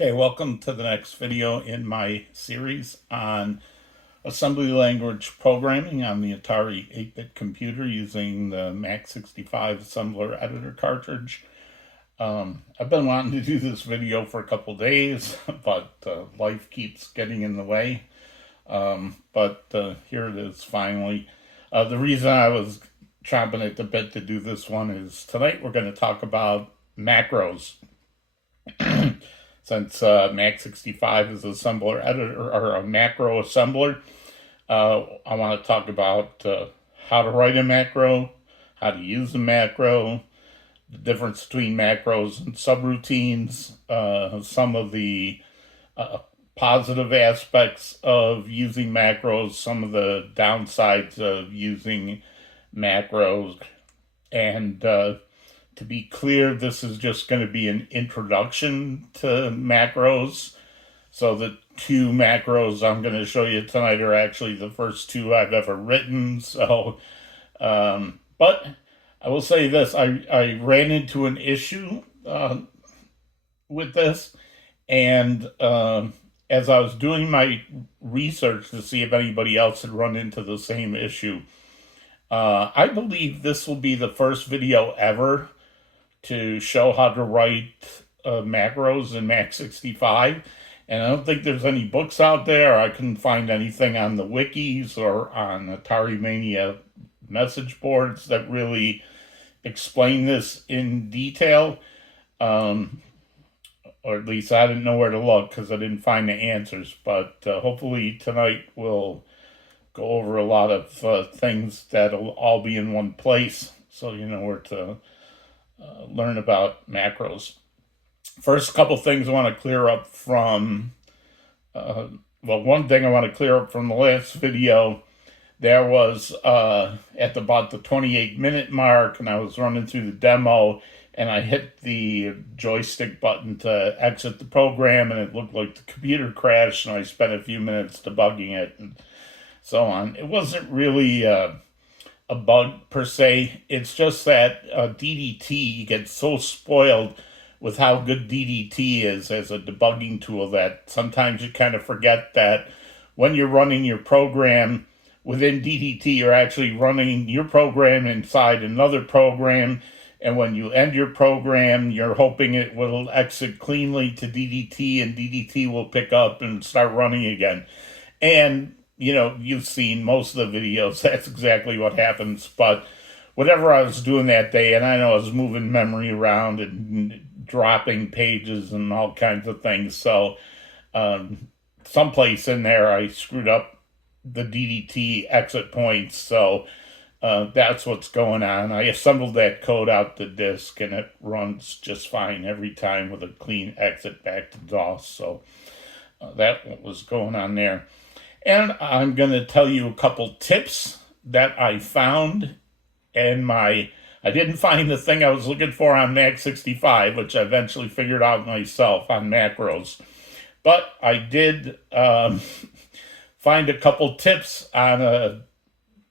Okay, welcome to the next video in my series on assembly language programming on the Atari 8-bit computer using the Mac65 assembler editor cartridge. I've been wanting to do this video for a couple days, but life keeps getting in the way. But here it is finally. The reason I was chomping at the bit to do this one is tonight we're going to talk about macros. Since Mac65 is an assembler editor or a macro assembler, I want to talk about how to write a macro, how to use a macro, the difference between macros and subroutines, some of the positive aspects of using macros, some of the downsides of using macros, and to be clear, this is just going to be an introduction to macros. So the two macros I'm going to show you tonight are actually the first two I've ever written. So, but I will say this, I ran into an issue with this, and as I was doing my research to see if anybody else had run into the same issue, I believe this will be the first video ever to show how to write macros in Mac65. And I don't think there's any books out there. I couldn't find anything on the wikis or on Atari Mania message boards that really explain this in detail. Or at least I didn't know where to look because I didn't find the answers. But hopefully tonight we'll go over a lot of things that'll all be in one place, so you know where to learn about macros. First couple things I want to clear up from, one thing I want to clear up from the last video, there was at about the 28-minute mark, and I was running through the demo, and I hit the joystick button to exit the program, and it looked like the computer crashed, and I spent a few minutes debugging it, and so on. It wasn't really a bug per se. It's just that DDT gets so spoiled with how good DDT is as a debugging tool that sometimes you kind of forget that when you're running your program within DDT, you're actually running your program inside another program, and when you end your program, you're hoping it will exit cleanly to DDT, and DDT will pick up and start running again. And you know, you've seen most of the videos, that's exactly what happens. But whatever I was doing that day, and I know I was moving memory around and dropping pages and all kinds of things, so someplace in there I screwed up the DDT exit points, so that's what's going on. I assembled that code out the disk, and it runs just fine every time with a clean exit back to DOS, so that was going on there. And I'm going to tell you a couple tips that I found in I didn't find the thing I was looking for on Mac65, which I eventually figured out myself on macros. But I did find a couple tips on a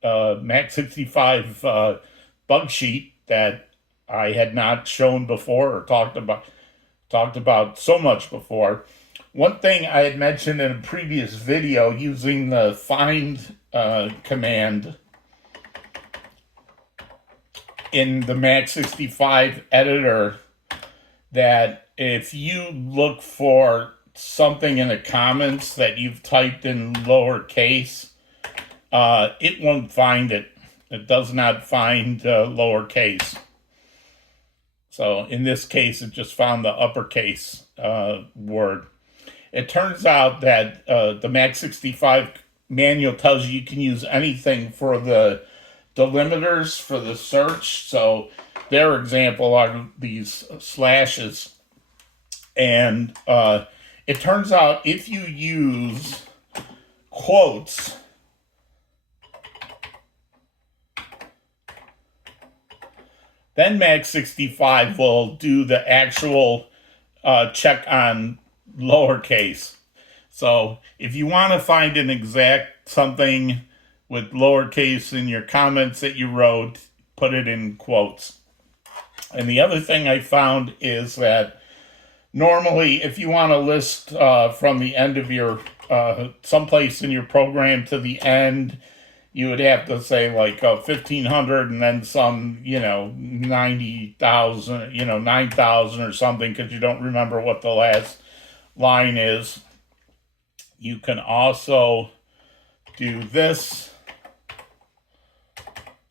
Mac65 bug sheet that I had not shown before or talked about so much before. One thing I had mentioned in a previous video using the find command in the Mac65 editor, that if you look for something in the comments that you've typed in lowercase, it won't find it. It does not find lowercase. So in this case, it just found the uppercase word. It turns out that the Mac65 manual tells you can use anything for the delimiters for the search. So their example are these slashes. And it turns out if you use quotes, then Mac65 will do the actual check on lowercase. So if you want to find an exact something with lowercase in your comments that you wrote, put it in quotes. And the other thing I found is that Normally, if you want to list from the end of your, someplace in your program to the end, you would have to say like 1,500 and then some, 90,000, 9,000 or something, because you don't remember what the last line is. You can also do this.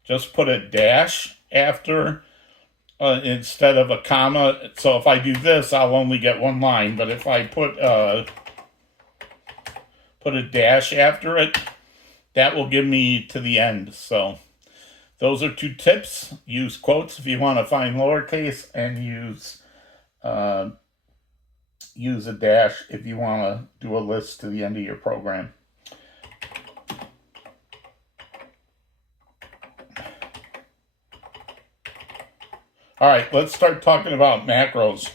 Just put a dash after instead of a comma. So if I do this, I'll only get one line. But if I put a dash after it, that will give me to the end. So those are 2 tips. Use quotes if you want to find lowercase, and use a dash if you want to do a list to the end of your program. All right, let's start talking about macros.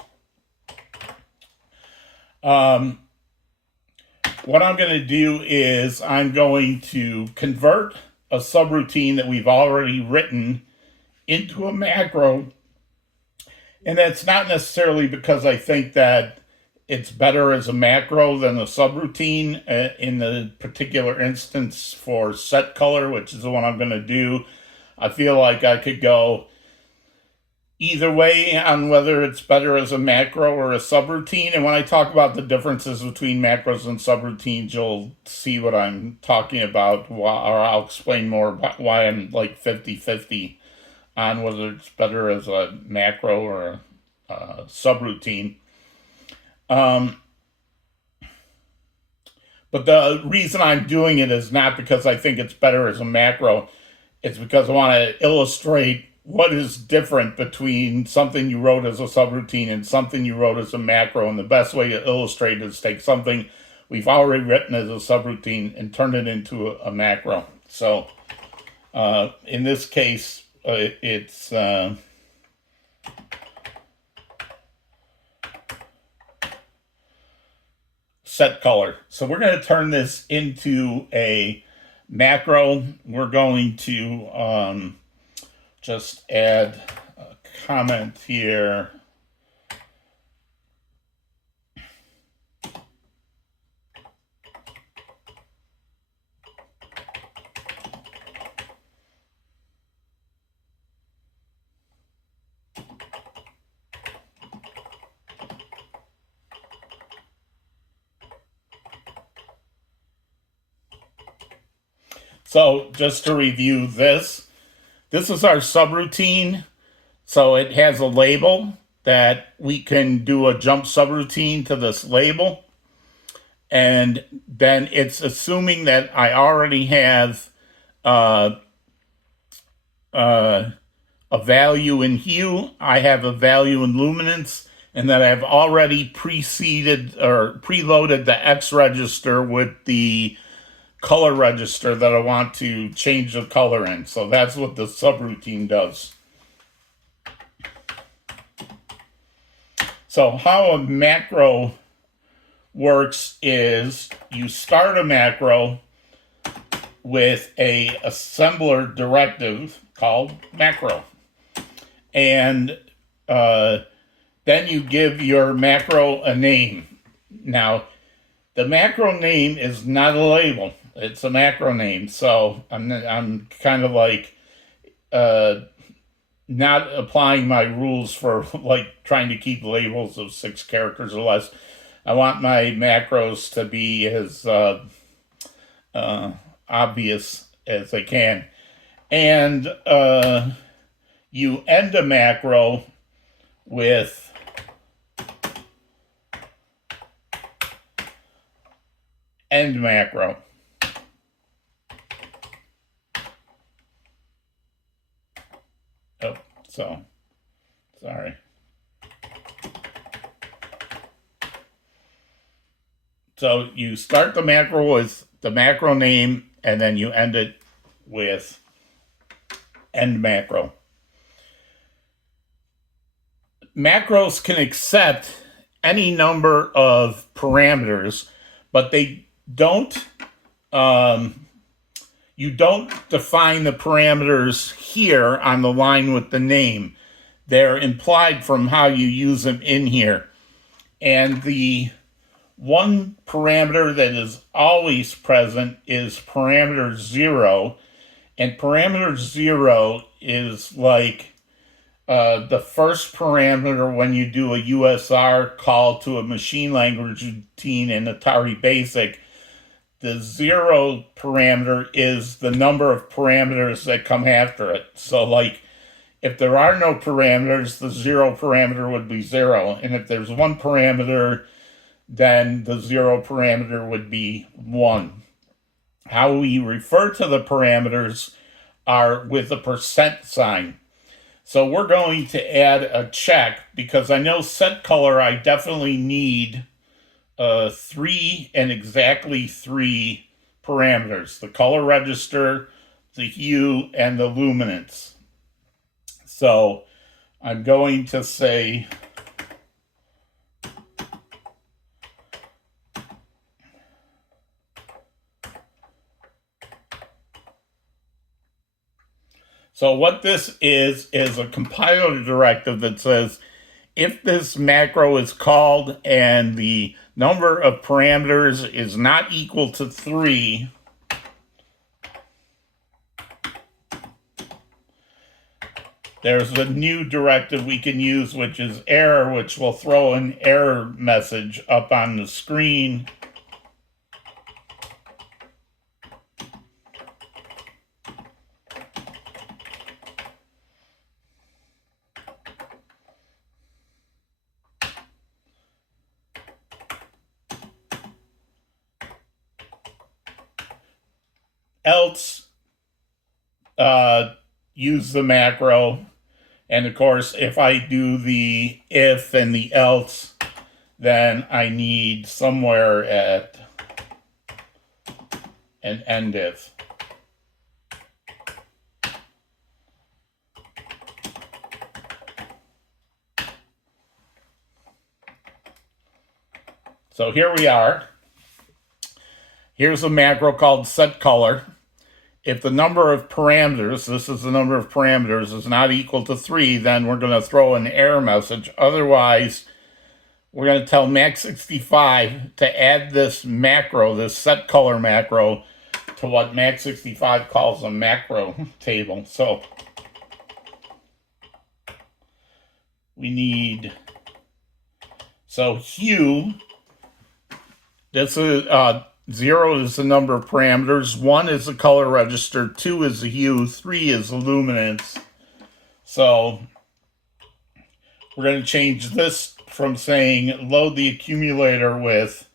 What I'm going to do is I'm going to convert a subroutine that we've already written into a macro. And that's not necessarily because I think that it's better as a macro than a subroutine. In the particular instance for set color, which is the one I'm going to do, I feel like I could go either way on whether it's better as a macro or a subroutine. And when I talk about the differences between macros and subroutines, you'll see what I'm talking about, or I'll explain more about why I'm like 50-50 on whether it's better as a macro or a subroutine. But the reason I'm doing it is not because I think it's better as a macro. It's because I want to illustrate what is different between something you wrote as a subroutine and something you wrote as a macro. And the best way to illustrate is take something we've already written as a subroutine and turn it into a macro. So in this case, it's set color. So we're going to turn this into a macro. We're going to just add a comment here. So just to review this is our subroutine. So it has a label that we can do a jump subroutine to this label. And then it's assuming that I already have a value in hue, I have a value in luminance, and that I've already preceded or preloaded the X register with the color register that I want to change the color in. So that's what the subroutine does. So how a macro works is you start a macro with a assembler directive called macro. And then you give your macro a name. Now, the macro name is not a label. It's a macro name. So I'm kind of like not applying my rules for like trying to keep labels of 6 characters or less. I want my macros to be as obvious as I can. And you end a macro with end macro. Oh, so, sorry. So you start the macro with the macro name, and then you end it with end macro. Macros can accept any number of parameters, but they don't, you don't define the parameters here on the line with the name. They're implied from how you use them in here. And the one parameter that is always present is parameter 0. And parameter 0 is like the first parameter when you do a USR call to a machine language routine in Atari Basic. The 0 parameter is the number of parameters that come after it. So like if there are no parameters, the 0 parameter would be 0. And if there's one parameter, then the 0 parameter would be 1. How we refer to the parameters are with a percent sign. So we're going to add a check because I know set color I definitely need 3 and exactly 3 parameters: the color register, the hue, and the luminance. So I'm going to say so what this is a compiler directive that says if this macro is called and the number of parameters is not equal to 3, there's a new directive we can use, which is error, which will throw an error message up on the screen. Else, use the macro. And of course, if I do the if and the else, then I need somewhere at an end if. So here we are. Here's a macro called set color. If the number of parameters, this is the number of parameters, is not equal to 3, then we're going to throw an error message. Otherwise, we're going to tell Max65 to add this macro, this set color macro, to what Max65 calls a macro table. So we need, so hue, this is 0 is the number of parameters, 1 is the color register, 2 is the hue, 3 is the luminance. So we're going to change this from saying load the accumulator with,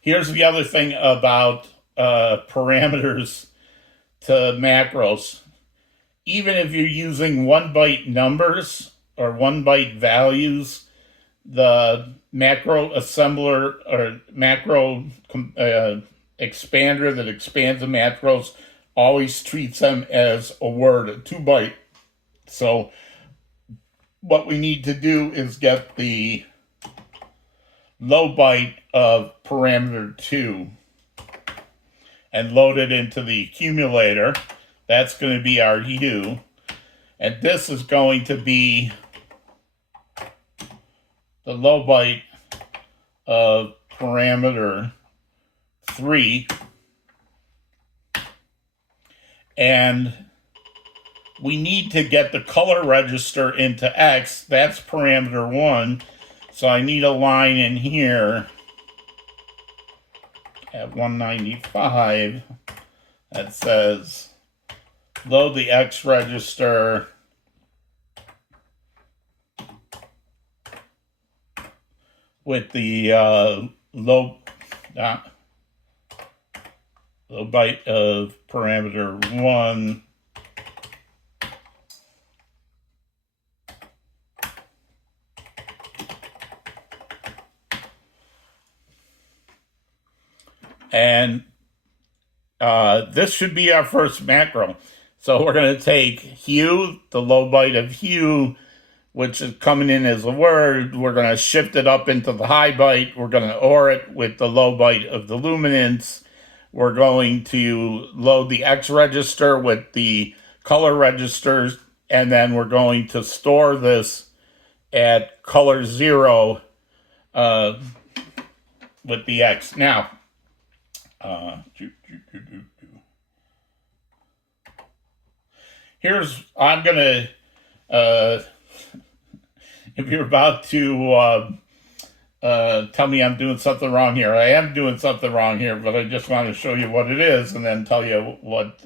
here's the other thing about parameters to macros. Even if you're using 1-byte numbers or 1-byte values, the macro assembler or macro expander that expands the macros always treats them as a word, a 2-byte. So what we need to do is get the low byte of parameter 2 and load it into the accumulator. That's going to be our hue. And this is going to be the low byte of parameter 3. And we need to get the color register into X. That's parameter 1. So I need a line in here at 195 that says load the X register with the low byte of parameter 1. And this should be our first macro. So we're going to take hue, the low byte of hue, which is coming in as a word. We're going to shift it up into the high byte. We're going to OR it with the low byte of the luminance. We're going to load the X register with the color registers and then we're going to store this at color 0 with the X. Now, I'm going to, if you're about to tell me I'm doing something wrong here, I am doing something wrong here, but I just want to show you what it is and then tell you what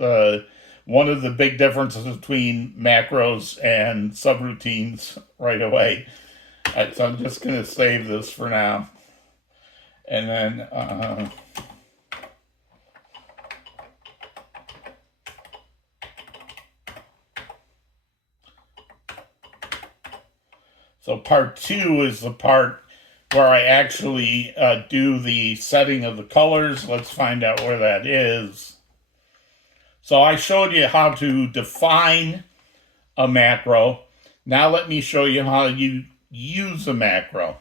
one of the big differences between macros and subroutines right away. So I'm just going to save this for now. And then so part 2 is the part where I actually do the setting of the colors. Let's find out where that is. So I showed you how to define a macro. Now let me show you how you use a macro.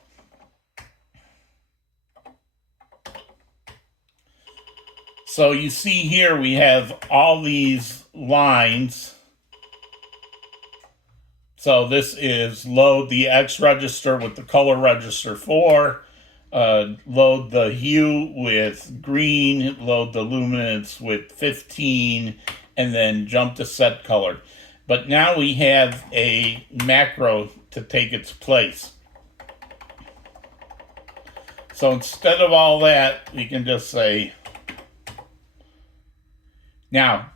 So you see here we have all these lines. So this is load the X register with the color register 4, load the hue with green, load the luminance with 15, and then jump to set color. But now we have a macro to take its place. So instead of all that, we can just say, now,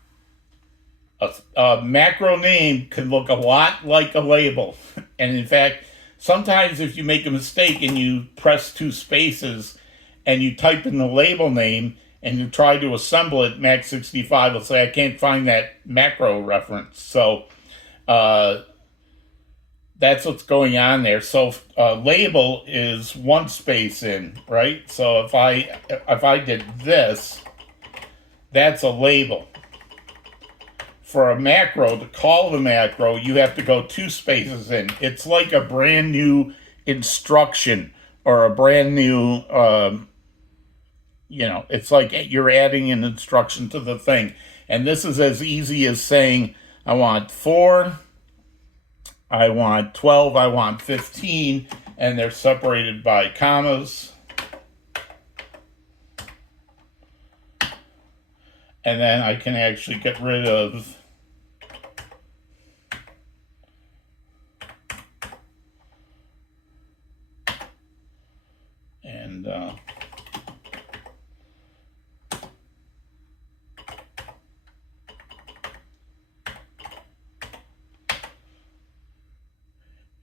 a macro name can look a lot like a label. And in fact, sometimes if you make a mistake and you press 2 spaces and you type in the label name and you try to assemble it, Mac65 will say, I can't find that macro reference. So that's what's going on there. So label is 1 space in, right? So if I did this, that's a label. For a macro, to call the macro, you have to go 2 spaces in. It's like a brand new instruction or a brand new, it's like you're adding an instruction to the thing. And this is as easy as saying, I want 4, I want 12, I want 15, and they're separated by commas. And then I can actually get rid of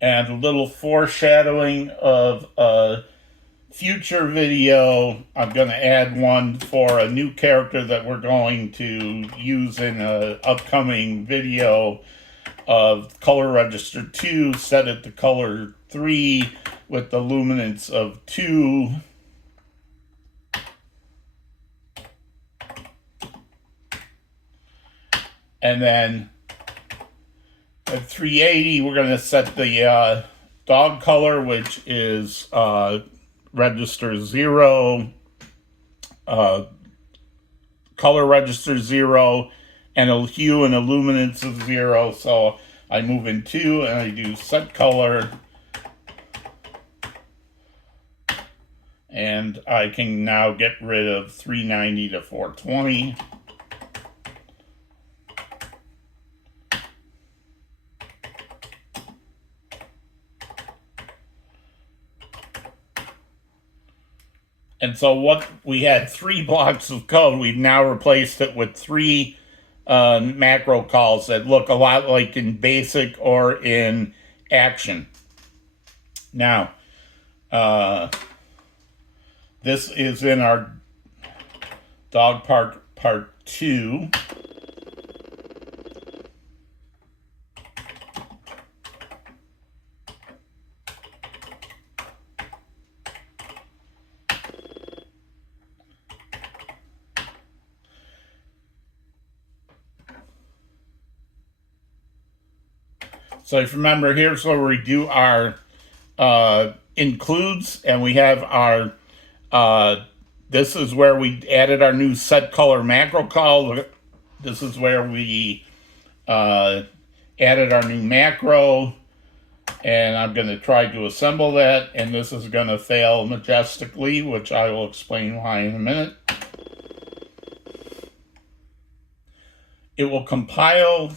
and a little foreshadowing of a future video. I'm going to add one for a new character that we're going to use in an upcoming video of color register 2, set it to color 3 with the luminance of 2. And then at 380, we're going to set the dog color, which is register 0, color register 0, and a hue and a luminance of 0. So I move in 2 and I do set color. And I can now get rid of 390 to 420. And so what we had 3 blocks of code, we've now replaced it with 3 macro calls that look a lot like in BASIC or in Action. Now, this is in our dog part 2. So if you remember, here's where we do our includes, and we have our, this is where we added our new set color macro call. This is where we added our new macro, and I'm going to try to assemble that, and this is going to fail majestically, which I will explain why in a minute. It will compile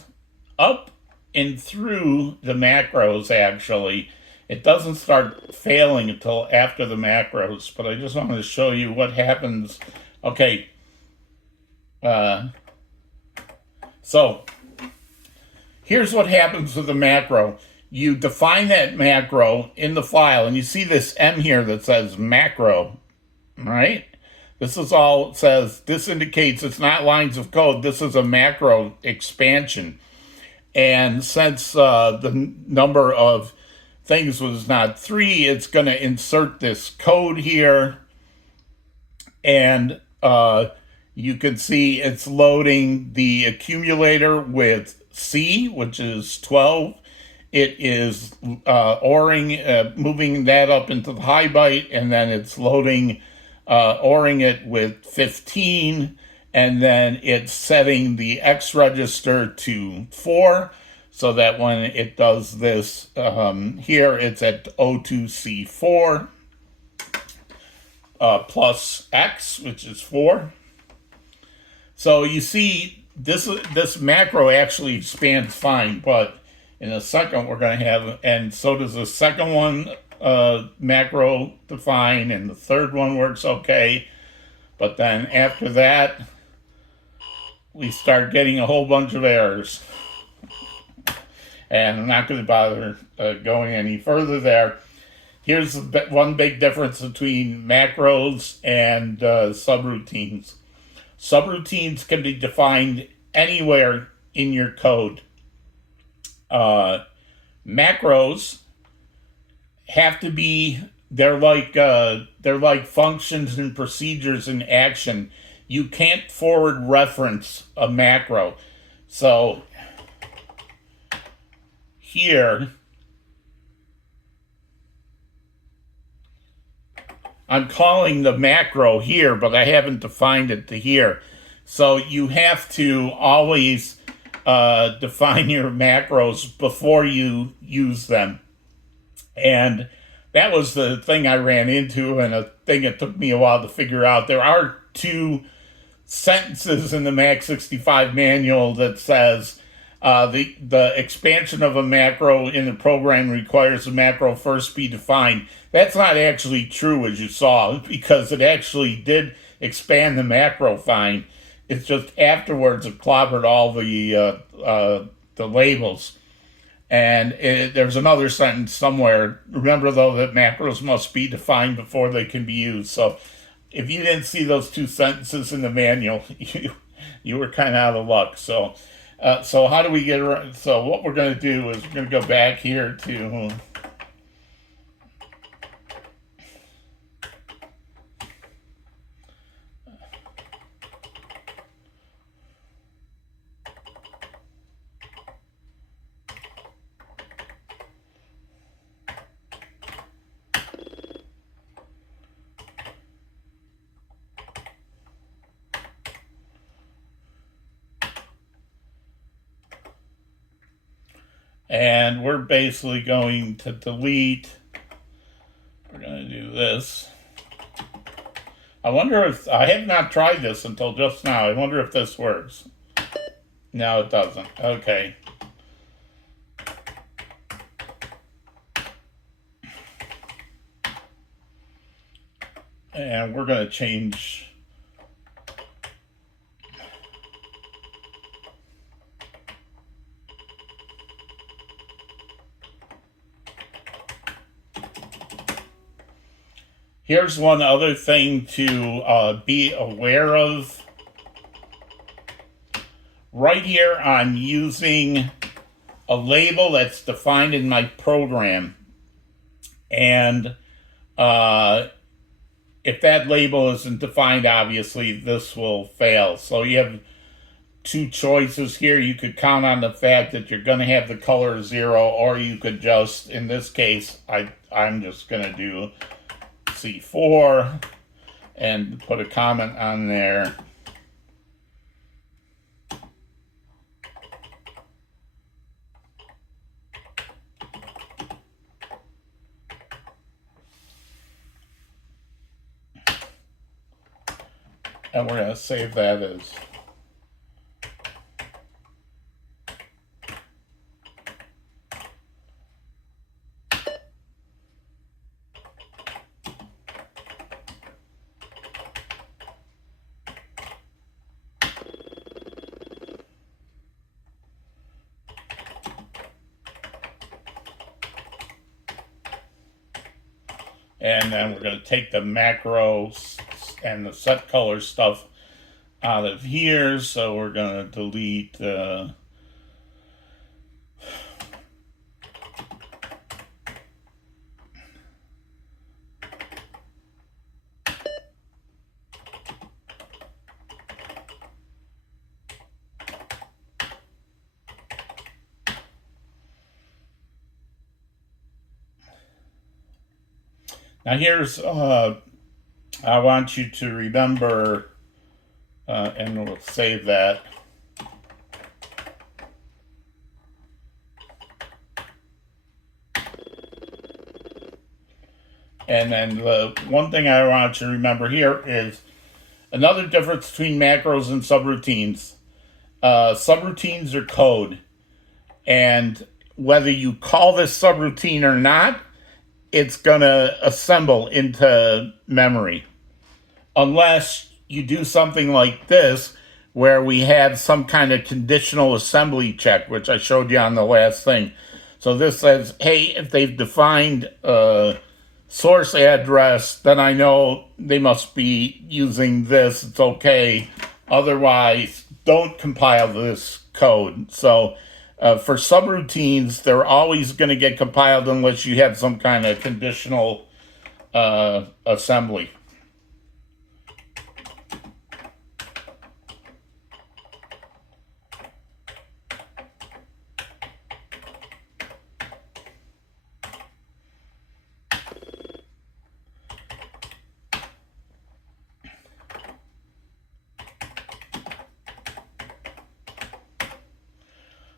up and through the macros, actually. It doesn't start failing until after the macros, but I just wanted to show you what happens. Okay. So here's what happens with the macro. You define that macro in the file, and you see this M here that says macro, right? This is all it says. This indicates it's not lines of code. This is a macro expansion. And since the number of things was not 3, it's going to insert this code here. And you can see it's loading the accumulator with C, which is 12. It is ORing, moving that up into the high byte, and then it's loading, ORing it with 15, and then it's setting the X register to 4, so that when it does this here, it's at O2C4 plus X, which is 4. So you see, this macro actually expands fine, but in a second we're going to have, and so does the second one macro define, and the third one works okay. But then after that, we start getting a whole bunch of errors. And I'm not going to bother going any further there. Here's one big difference between macros and subroutines. Subroutines can be defined anywhere in your code. Macros have to be, they're like functions and procedures in action. You can't forward reference a macro. So here, I'm calling the macro here, but I haven't defined it to here. So you have to always define your macros before you use them. And that was the thing I ran into, and a thing it took me a while to figure out. There are 2 sentences in the Mac 65 manual that says the expansion of a macro in the program requires the macro first be defined. That's not actually true, as you saw, because it actually did expand the macro fine. It's just afterwards it clobbered all the labels. And there's another sentence somewhere. Remember, though, that macros must be defined before they can be used. So if you didn't see those 2 sentences in the manual, you were kind of out of luck. So how do we get around? So what we're going to do is we're going to go back here to and we're basically going to delete. We're going to do this. I wonder if, I have not tried this until just now. I wonder if this works. No, it doesn't. Okay. And we're going to change. Here's one other thing to be aware of. Right here, I'm using a label that's defined in my program. And if that label isn't defined, obviously, this will fail. So you have 2 choices here. You could count on the fact that you're going to have the color 0, or you could just, in this case, I'm just going to do C4 and put a comment on there. And we're going to save that as and then we're going to take the macros and the set color stuff out of here. So we're going to delete now here's I want you to remember, and we'll save that. And then the one thing I want you to remember here is another difference between macros and subroutines. Subroutines are code, and whether you call this subroutine or not, it's gonna assemble into memory. Unless you do something like this, where we have some kind of conditional assembly check, which I showed you on the last thing. So this says, hey, if they've defined a source address, then I know they must be using this. It's okay. Otherwise, don't compile this code. So for subroutines, they're always going to get compiled unless you have some kind of conditional assembly.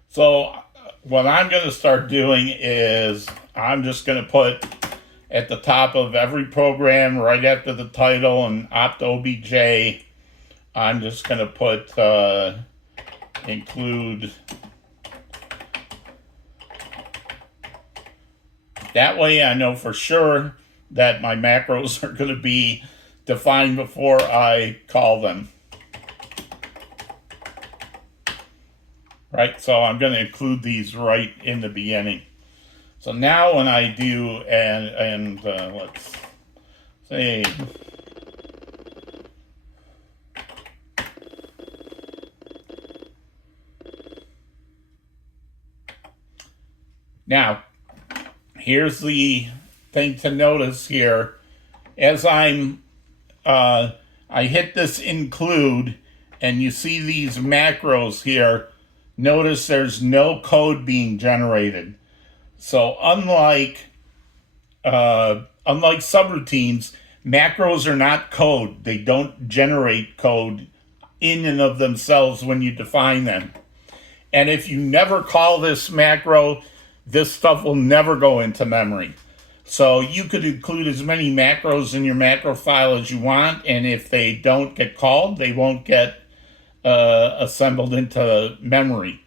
So what I'm going to start doing is I'm just going to put at the top of every program, right after the title and opt OBJ, I'm just going to put include. That way I know for sure that my macros are going to be defined before I call them. Right, so I'm going to include these right in the beginning. So now when I do, and let's say, now, here's the thing to notice here. As I hit this include, and you see these macros here, notice there's no code being generated. So unlike subroutines, macros are not code. They don't generate code in and of themselves when you define them. And if you never call this macro, this stuff will never go into memory. So you could include as many macros in your macro file as you want, and if they don't get called, they won't get assembled into memory.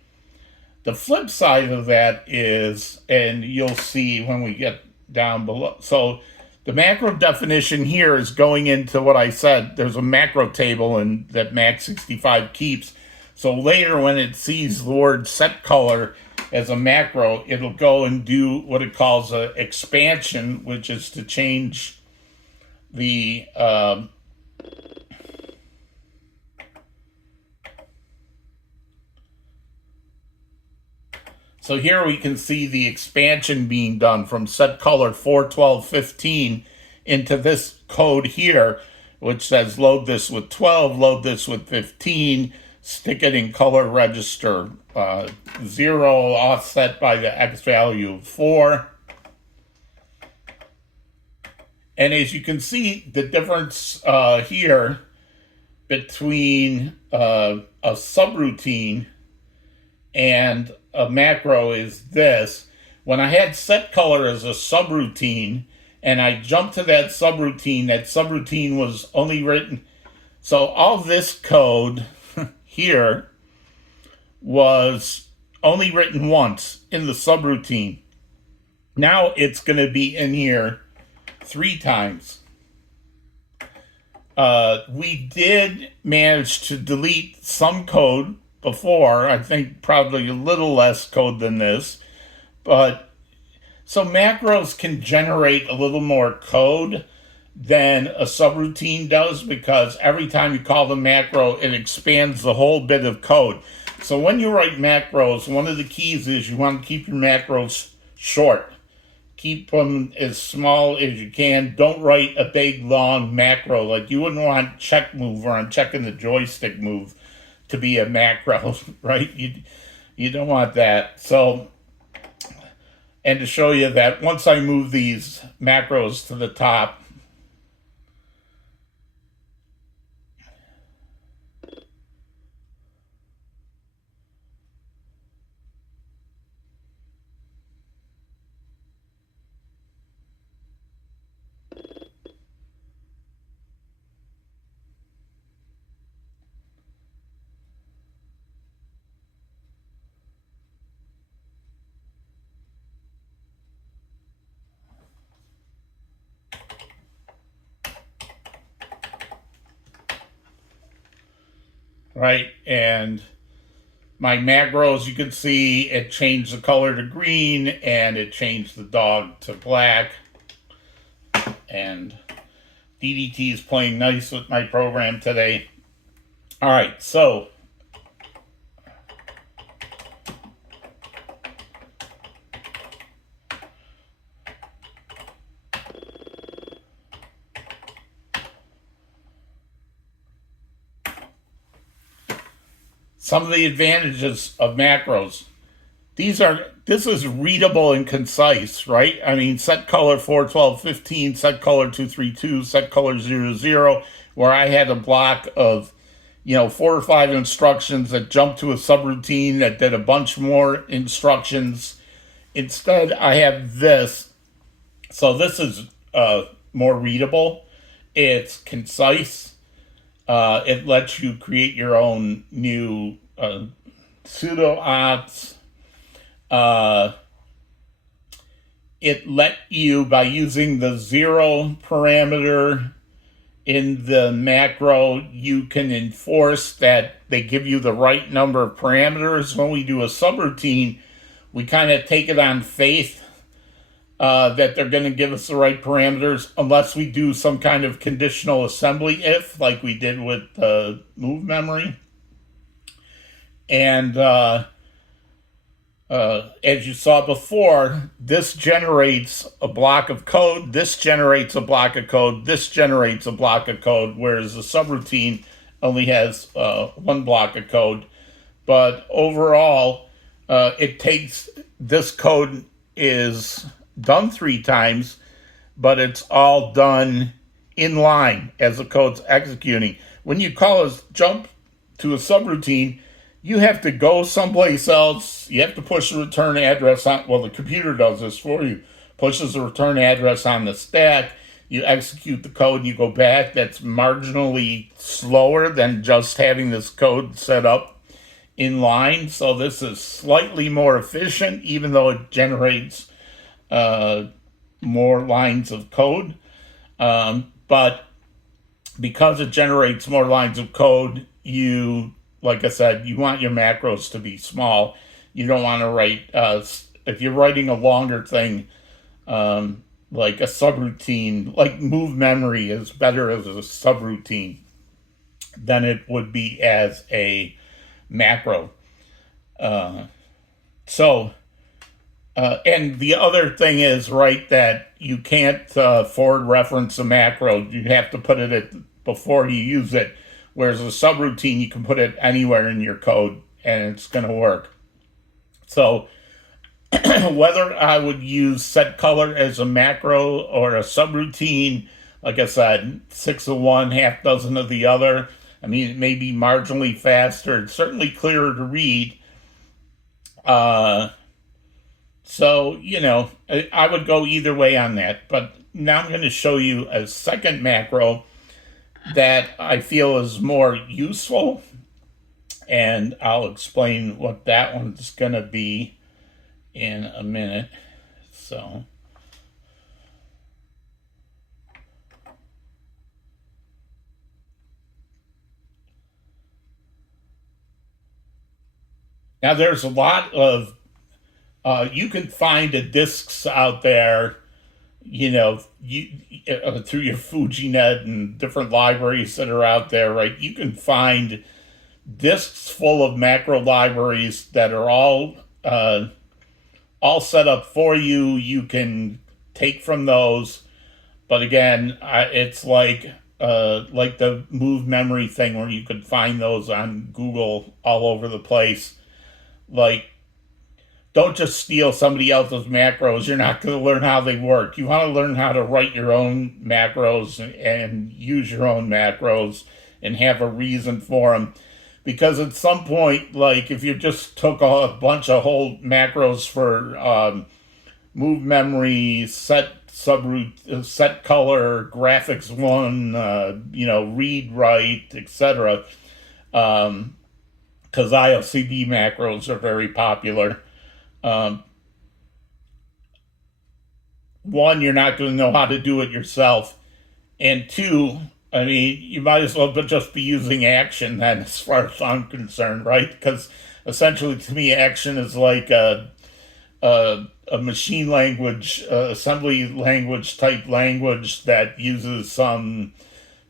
The flip side of that is, and you'll see when we get down below, so the macro definition here is going into what I said. There's a macro table and that Mac65 keeps. So later when it sees the word set color as a macro, it'll go and do what it calls an expansion, which is to change the so here we can see the expansion being done from set color 41215 into this code here, which says load this with 12, load this with 15, stick it in color register 0, offset by the X value of 4. And as you can see, the difference here between a subroutine and a macro is this. When I had set color as a subroutine and I jumped to that subroutine was only written So all this code here was only written once in the subroutine. Now it's going to be in here 3 times. We did manage to delete some code before. I think probably a little less code than this. But so macros can generate a little more code than a subroutine does, because every time you call the macro, it expands the whole bit of code. So when you write macros, one of the keys is you want to keep your macros short. Keep them as small as you can. Don't write a big, long macro. Like you wouldn't want check move, or I'm checking the joystick move, to be a macro, right? You don't want that. So, and to show you that once I move these macros to the top, right? And my macros, you can see it changed the color to green, and it changed the dog to black. And DDT is playing nice with my program today. All right, so some of the advantages of macros. This is readable and concise, right? I mean, set color 41215, set color 232, set color 00, where I had a block of 4 or 5 instructions that jumped to a subroutine that did a bunch more instructions. Instead, I have this. So this is more readable. It's concise. It lets you create your own new pseudo ops. It let you, by using the 0 parameter in the macro, you can enforce that they give you the right number of parameters. When we do a subroutine, we kind of take it on faith that they're going to give us the right parameters, unless we do some kind of conditional assembly if, like we did with move memory. And as you saw before, this generates a block of code, this generates a block of code, this generates a block of code, whereas the subroutine only has 1 block of code. But overall, it takes, this code is done 3 times, but it's all done in line as the code's executing. When you call a jump to a subroutine, you have to go someplace else. You have to push the return address on, well, the computer does this for you, pushes the return address on the stack, you execute the code, and you go back. That's marginally slower than just having this code set up in line. So this is slightly more efficient, even though it generates more lines of code. But because it generates more lines of code, like I said, you want your macros to be small. You don't want to write, if you're writing a longer thing, like a subroutine, like move memory is better as a subroutine than it would be as a macro. And the other thing is, right, that you can't forward reference a macro. You have to put it before you use it. Whereas a subroutine, you can put it anywhere in your code and it's going to work. So whether I would use set color as a macro or a subroutine, like I said, 6 of one, half dozen of the other. I mean, it may be marginally faster. It's certainly clearer to read. So, I would go either way on that. But now I'm going to show you a second macro that I feel is more useful, and I'll explain what that one's going to be in a minute. So, now there's a lot of, you can find discs out there, through your FujiNet and different libraries that are out there, right? You can find disks full of macro libraries that are all set up for you. You can take from those, but again, it's like the move memory thing where you could find those on Google all over the place. Like, don't just steal somebody else's macros. You're not going to learn how they work. You want to learn how to write your own macros and use your own macros and have a reason for them. Because at some point, like if you just took a bunch of whole macros for move memory, set subroutine, set color, graphics one, read write, etc. Because ILCD macros are very popular. Um, One, you're not going to know how to do it yourself, and two, I mean, you might as well just be using action then, as far as I'm concerned, right? Because essentially, to me, action is like a machine language, assembly language type language that uses some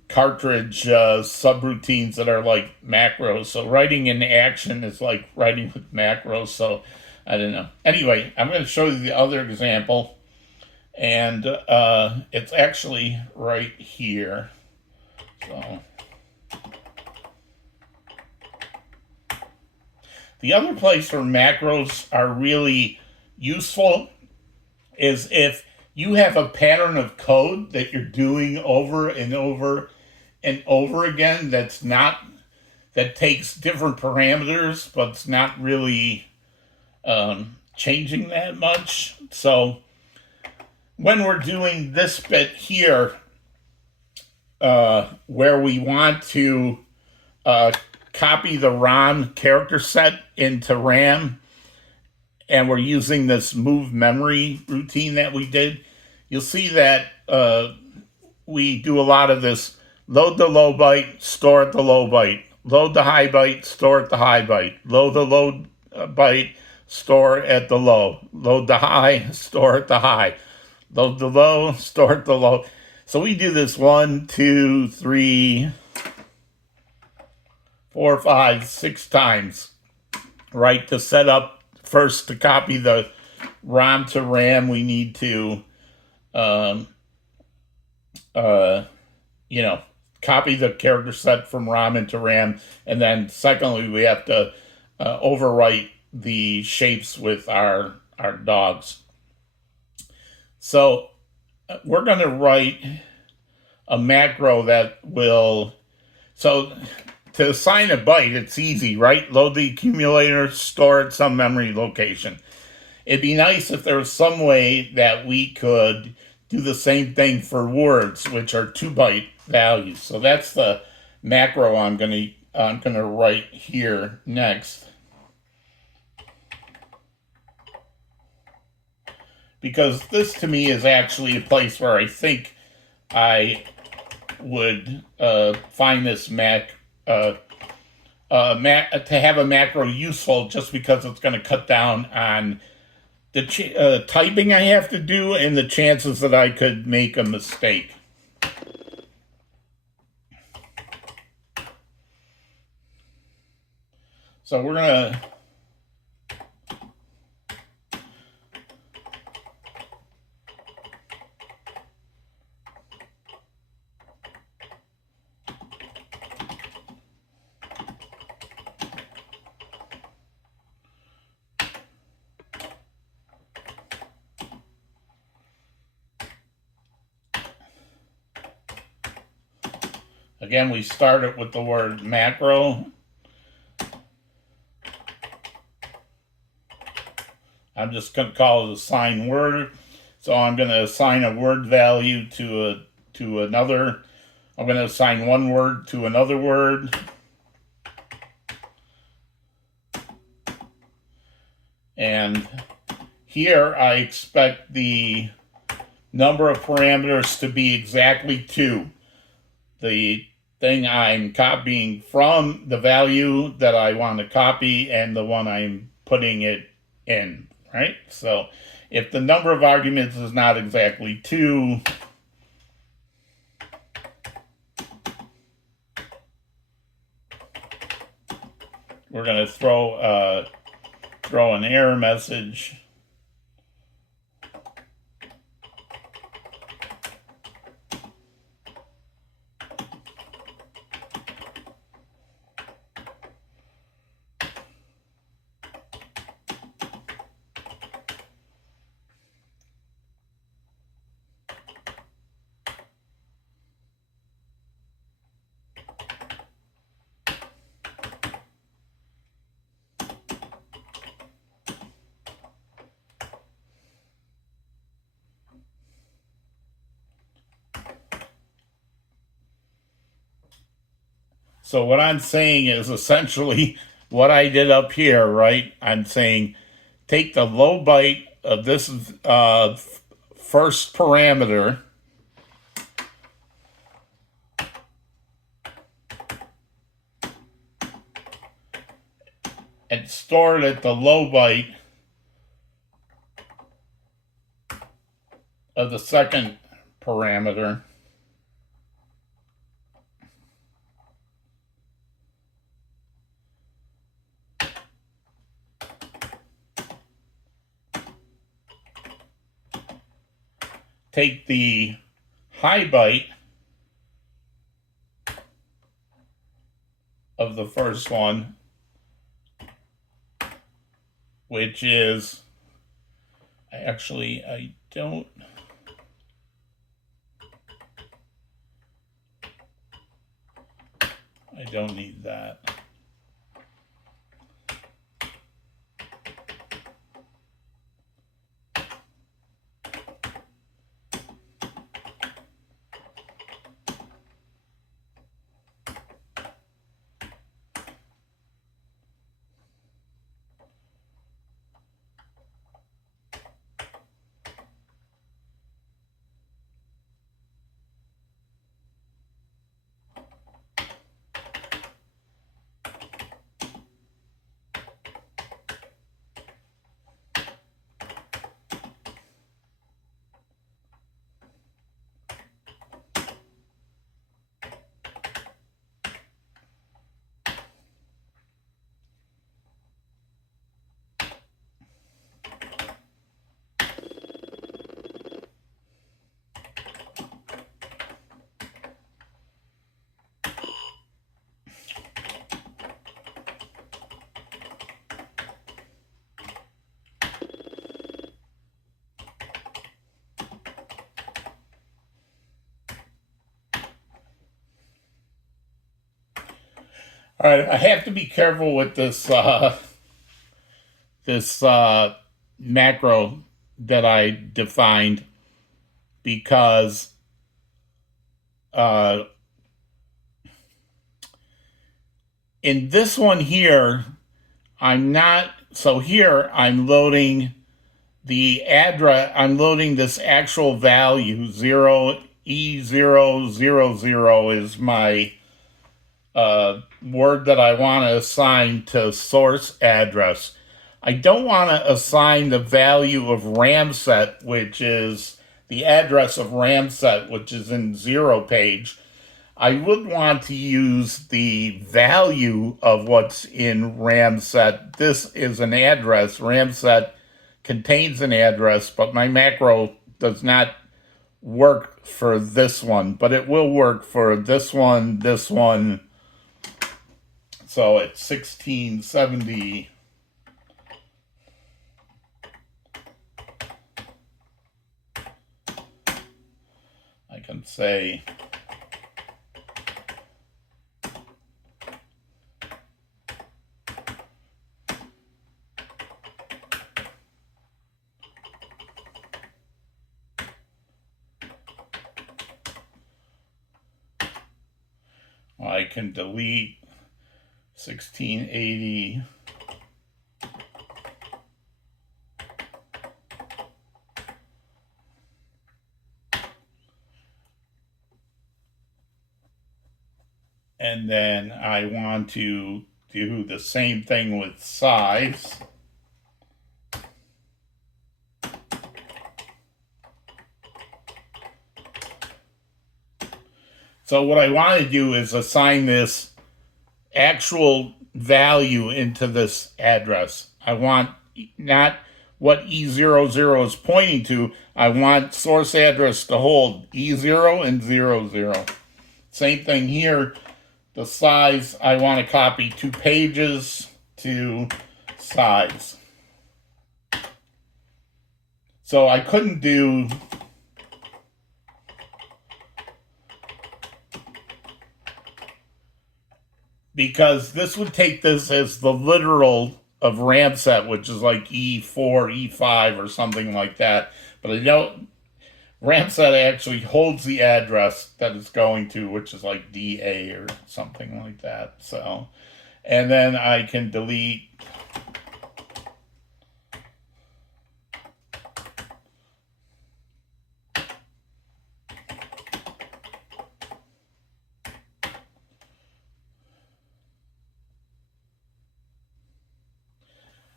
cartridge subroutines that are like macros. So writing in action is like writing with macros. So I don't know. Anyway, I'm going to show you the other example, and it's actually right here. So the other place where macros are really useful is if you have a pattern of code that you're doing over and over and over again that takes different parameters, but it's not really changing that much. So when we're doing this bit here, where we want to copy the ROM character set into RAM, and we're using this move memory routine that we did, you'll see that we do a lot of this load the low byte, store at the low byte, load the high byte, store at the high byte, load the low byte, store at the low, load the high, store at the high, load the low, store at the low. So we do this 1, 2, 3, 4, 5, 6 times, right? To set up first to copy the ROM to RAM, we need to, um, uh, copy the character set from ROM into RAM, and then secondly, we have to overwrite the shapes with our dogs. So we're going to write a macro that will, so to assign a byte, it's easy, right? Load the accumulator, store at some memory location. It'd be nice if there was some way that we could do the same thing for words, which are 2-byte values. So that's the macro I'm gonna write here next. Because this to me is actually a place where I think I would find this to have a macro useful, just because it's going to cut down on the typing I have to do and the chances that I could make a mistake. So we're going to again, we start it with the word macro. I'm just going to call it assign word. So I'm going to assign a word value to another I'm going to assign one word to another word. And here I expect the number of parameters to be exactly 2. The thing I'm copying from, the value that I want to copy, and the one I'm putting it in, right? So if the number of arguments is not exactly 2, we're going to throw an error message. So what I'm saying is essentially what I did up here, right? I'm saying take the low byte of this first parameter and store it at the low byte of the second parameter. Take the high byte of the first one, which is, actually, I don't need that. All right, I have to be careful with this macro that I defined because in this one here, I'm not. So here I'm loading the address. I'm loading this actual value 0E000 is my word that I want to assign to source address. I don't want to assign the value of ramset, which is the address of ramset, which is in 0 page. I would want to use the value of what's in ramset. This is an address. Ramset contains an address, but my macro does not work for this one, but it will work for this one. So it's 1670. I can say I can delete 1680. And then I want to do the same thing with size. So what I want to do is assign this actual value into this address. I want not what E00 is pointing to. I want source address to hold E0 and 00. Same thing here. The size, I want to copy 2 pages to size. So I couldn't do because this would take this as the literal of RAM set, which is like E4, E5 or something like that. But I don't, RAM set actually holds the address that it's going to, which is like DA or something like that. So, and then I can delete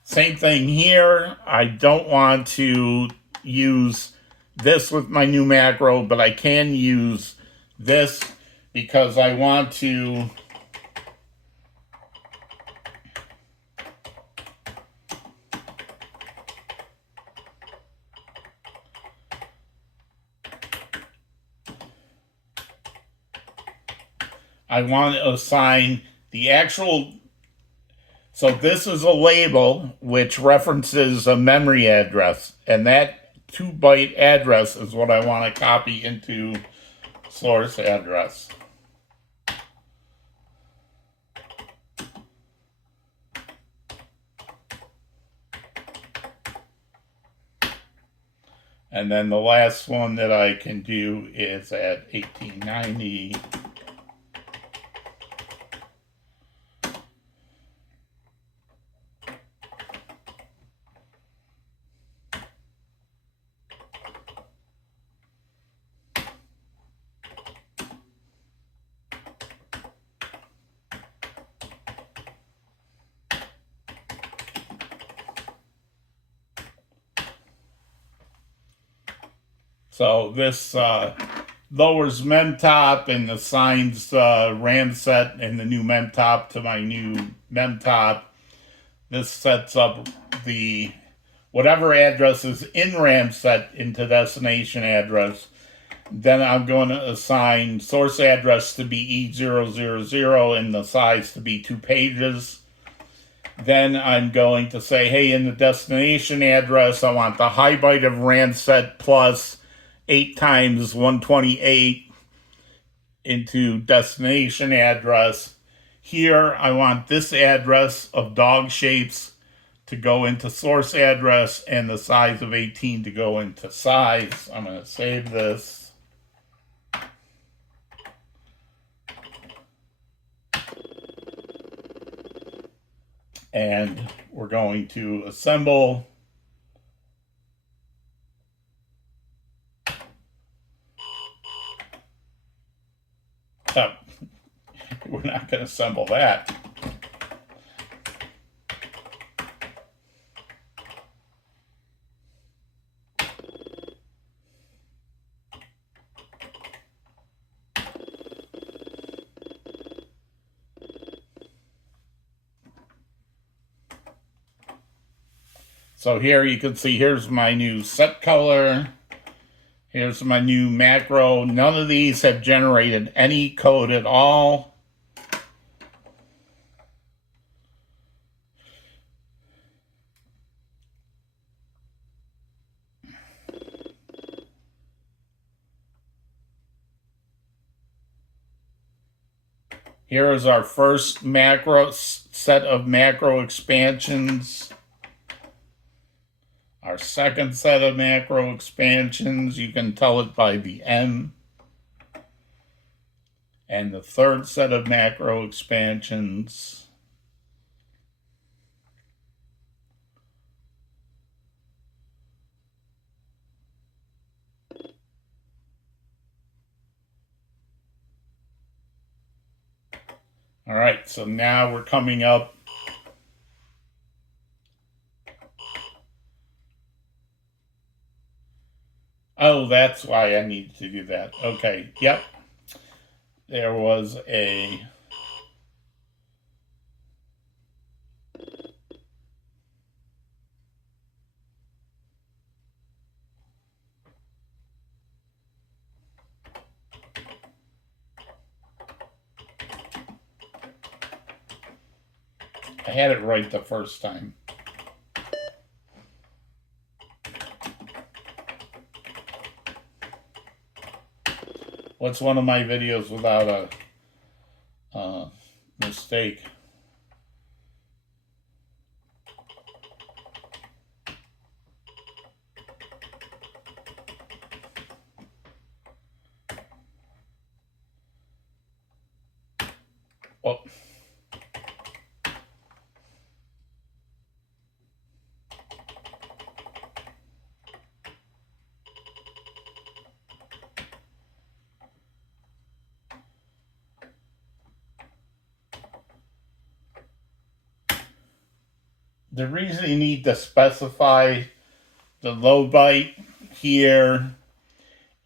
same thing here. I don't want to use this with my new macro, but I can use this because I want to assign the actual. So this is a label which references a memory address, and that 2-byte address is what I want to copy into source address. And then the last one that I can do is at 1890. So this lowers memtop and assigns RAM set and the new memtop to my new memtop. This sets up the whatever address is in RAM set into destination address. Then I'm going to assign source address to be E000 and the size to be 2 pages. Then I'm going to say, hey, in the destination address, I want the high byte of RAM set plus 8 times 128 into destination address. Here, I want this address of dog shapes to go into source address and the size of 18 to go into size. I'm going to save this. And we're going to assemble. Oh, we're not going to assemble that. So here you can see, here's my new set color. Here's my new macro. None of these have generated any code at all. Here is our first macro set of macro expansions. Our second set of macro expansions, you can tell it by the M. And the third set of macro expansions. All right, so now we're coming up. Oh, that's why I needed to do that. Okay, yep. There was a... I had it right the first time. What's one of my videos without a mistake? Well, the reason you need to specify the low byte here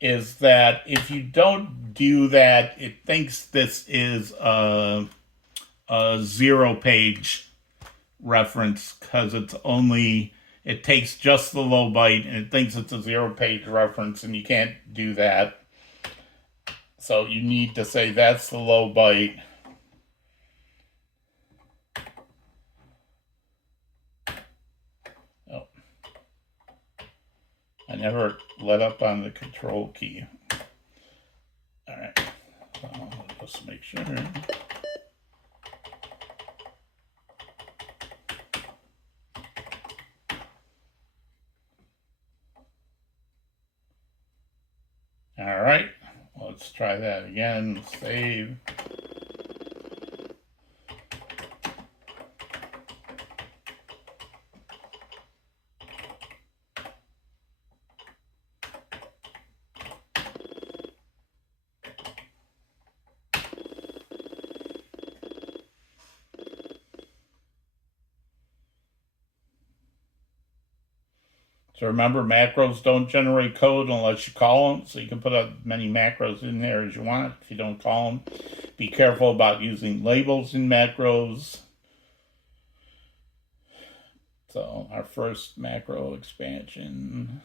is that if you don't do that, it thinks this is a 0-page reference because it takes just the low byte and it thinks it's a 0-page reference, and you can't do that. So you need to say that's the low byte. Oh, I never let up on the control key. All right, so let's make sure. All right, let's try that again. Save. So remember, macros don't generate code unless you call them. So you can put as many macros in there as you want if you don't call them. Be careful about using labels in macros. So our first macro expansion.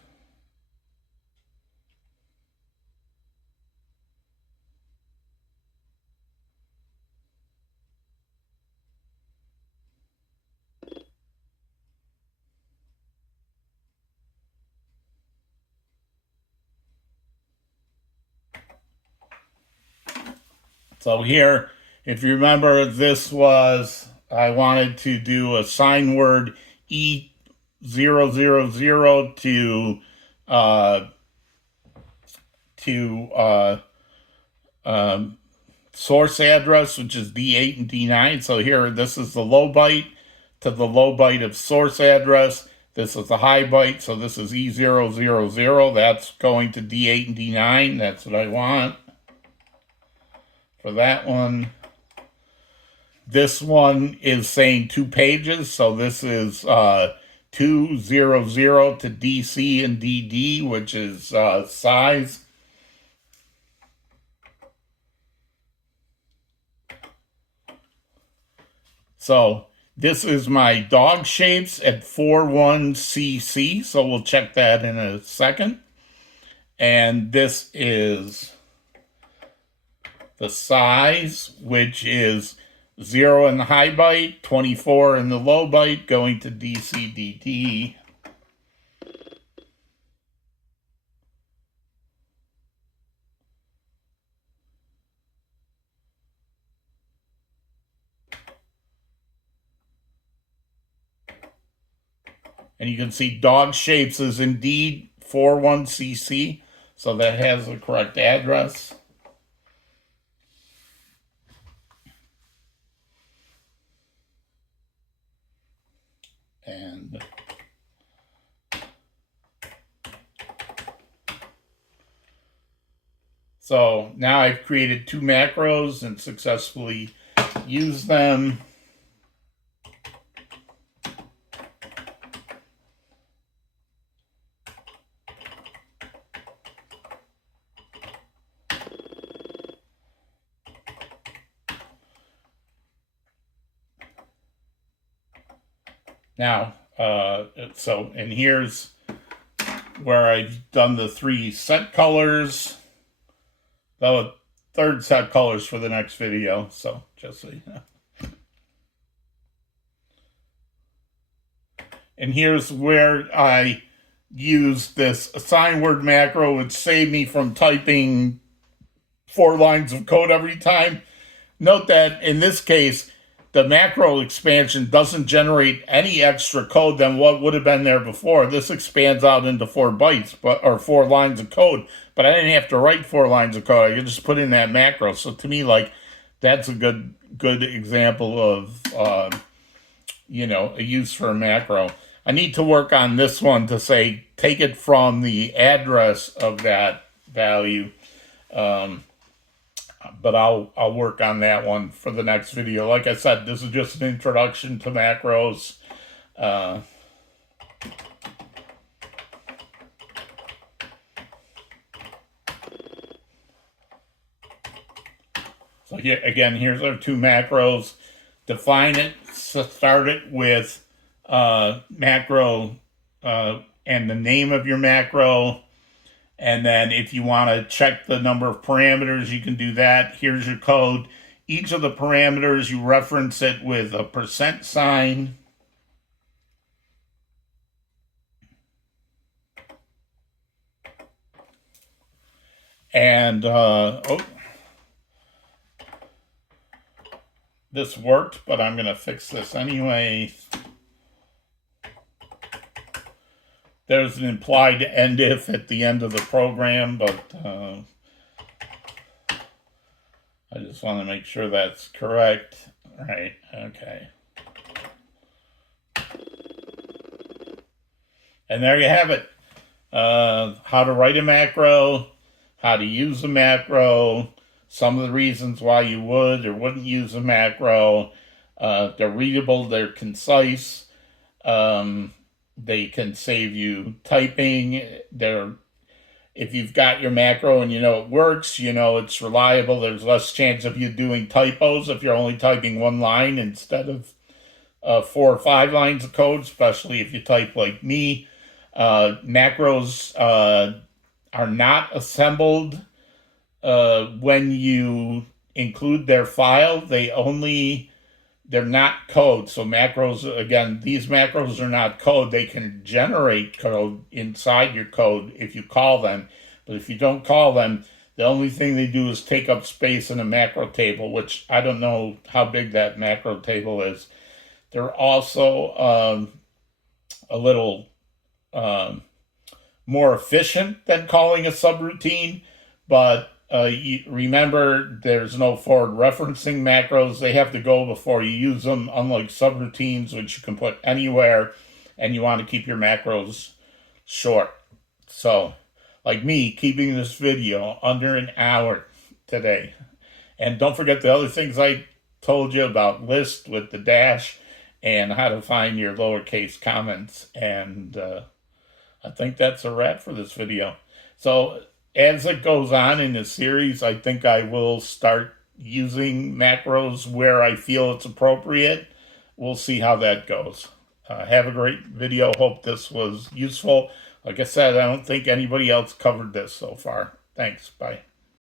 So here, if you remember, this was, I wanted to do a sign word E000 to source address, which is D8 and D9. So here, this is the low byte to the low byte of source address. This is the high byte, so this is E000. That's going to D8 and D9. That's what I want for that one. This one is saying 2 pages, so this is 200 to DC and DD, which is size. So this is my dog shapes at 41cc, so we'll check that in a second. And this is the size, which is 0 in the high byte, 24 in the low byte, going to DC-DD. And you can see dog shapes is indeed 41cc, so that has the correct address. And so now I've created 2 macros and successfully used them. Now, and here's where I've done the 3 set colors. The 3rd set colors for the next video, so just so you know. And here's where I use this assign word macro, which saved me from typing 4 lines of code every time. Note that in this case, the macro expansion doesn't generate any extra code than what would have been there before. This expands out into 4 bytes, or 4 lines of code. But I didn't have to write 4 lines of code. I could just put in that macro. So to me, like, that's a good example of a use for a macro. I need to work on this one to say take it from the address of that value. But I'll work on that one for the next video. Like I said, this is just an introduction to macros. So again, here's our 2 macros. Define it, start it with macro and the name of your macro. And then if you want to check the number of parameters, you can do that. Here's your code. Each of the parameters, you reference it with a %sign. And, this worked, but I'm going to fix this anyway. There's an implied end if at the end of the program, but I just want to make sure that's correct. Right, okay. And there you have it. How to write a macro, how to use a macro, some of the reasons why you would or wouldn't use a macro. They're readable, they're concise. They can save you typing. If you've got your macro and you know it works, you know it's reliable, there's less chance of you doing typos if you're only typing 1 line instead of 4 or 5 lines of code, especially if you type like me. Macros are not assembled when you include their file. They're not code. So macros, again, these macros are not code. They can generate code inside your code if you call them. But if you don't call them, the only thing they do is take up space in a macro table, which I don't know how big that macro table is. They're also a little more efficient than calling a subroutine, but remember, there's no forward referencing macros. They have to go before you use them, unlike subroutines, which you can put anywhere, and you want to keep your macros short. So, like me, keeping this video under an hour today. And don't forget the other things I told you about list with the dash and how to find your lowercase comments. And I think that's a wrap for this video. So, as it goes on in the series, I think I will start using macros where I feel it's appropriate. We'll see how that goes. Have a great video. Hope this was useful. Like I said, I don't think anybody else covered this so far. Thanks. Bye.